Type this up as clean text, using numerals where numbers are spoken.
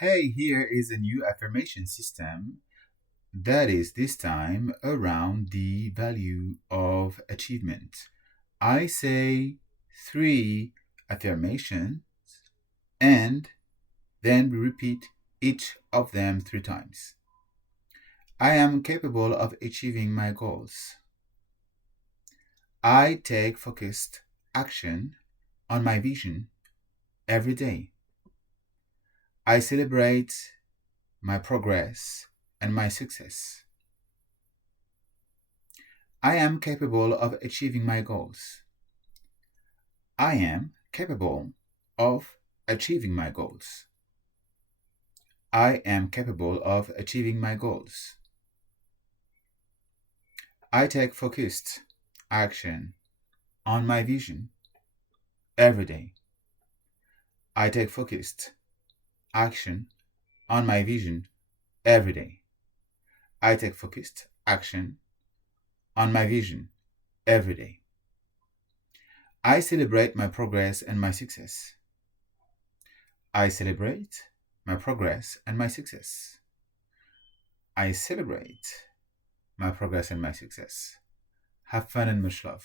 Hey, here is a new affirmation system that is this time around the value of achievement. I say 3 affirmations and then we repeat each of them 3 times. I am capable of achieving my goals. I take focused action on my vision every day. I celebrate my progress and my success. I am capable of achieving my goals. I am capable of achieving my goals. I am capable of achieving my goals. I take focused action on my vision every day. I take focused action on my vision every day. I take focused action on my vision every day. I celebrate my progress and my success. I celebrate my progress and my success. I celebrate my progress and my success. Have fun and much love.